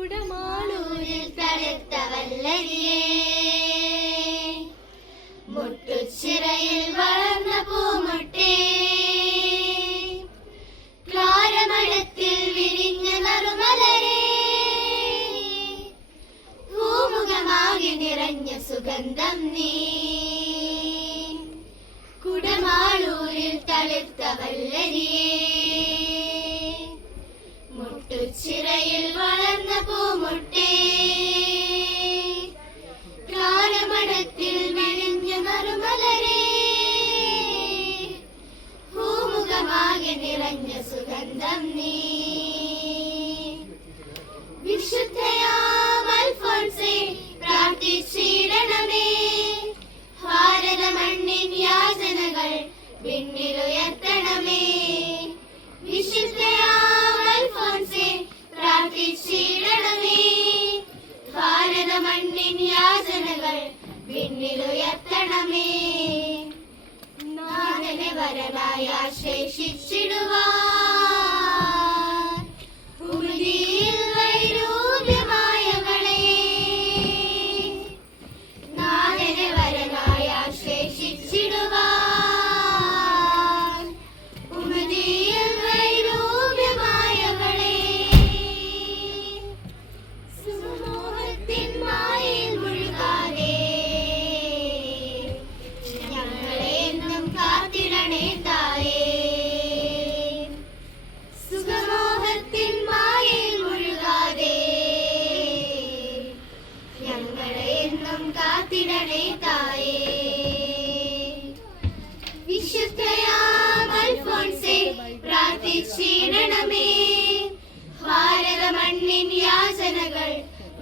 കുടമാളൂരിൽ തളിർത്ത മുട്ടുച്ചിറയിൽ വളർന്ന പൂമുട്ടേ. ക്ലാരമഴത്തിൽ വിരിഞ്ഞ നറുമലരേ. നിറഞ്ഞ സുഗന്ധം നീ. കുടമാളൂരിൽ തളിർത്ത വല്ലരിയേ മുട്ടുച്ചിറയിൽ വളർന്ന പൂമുട്ടേ. കാലമടത്തിൽ വിരിഞ്ഞ നറുമലരേ. ഭൂമുഖമാകെ നിറഞ്ഞ സുഗന്ധം നീ. വിശുദ്ധയാമൽഫോൻസേ പ്രാർത്ഥിച്ചിടണമേ. ഭാരത മണ്ണിൻ യാചനകൾ വിണ്ണിലുയർത്തണമേ. വിശുദ്ധയാമൽഫോൻസേ പ്രാർത്ഥിച്ചിടണമേ ഭാരത മണ്ണിൻ യാതനകൾ വിണ്ണിലുയർത്തണമേ. നാഥനെ വരനായി ആശ്ലേഷിച്ചിടുവാൻ പ്രാർത്ഥിച്ചിടണമേ ഭാരത മണ്ണിൻ യാചനകൾ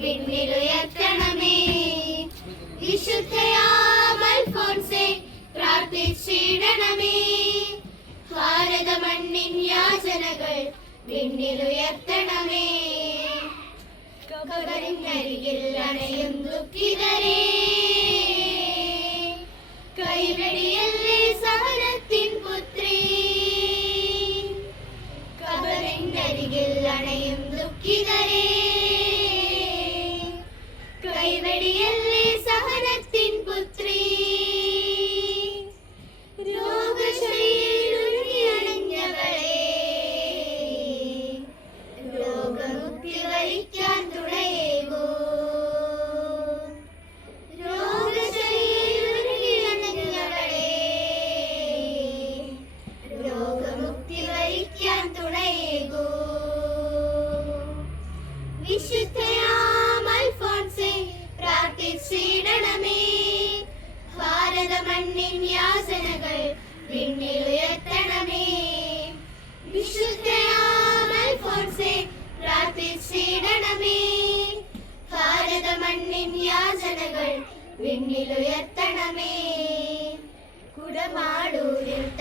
വിണ്ണിലുയർത്തണമേ. വിശുദ്ധയാമൽഫോൻസേ പ്രാർത്ഥിച്ചിടണമേ. ഭാരത മണ്ണിൻ യാചനകൾ വിണ്ണിലുയർത്തണമേ. കബറിനരികിൽ അണയും ദുഃഖിതരേ. കബറിനരികിൽ അണയും ദുഃഖിതരേ. മണ്ണിൻ യാസനകൾ വിണ്ണിലുയർത്തണമേ വിശുദ്ധയാമൽഫോൻസേ പ്രാർത്ഥിച്ചിടണമേ. ഭാരത മണ്ണിൻ യാചനകൾ വിണ്ണിലുയർത്തണമേ വല്ലരിയേ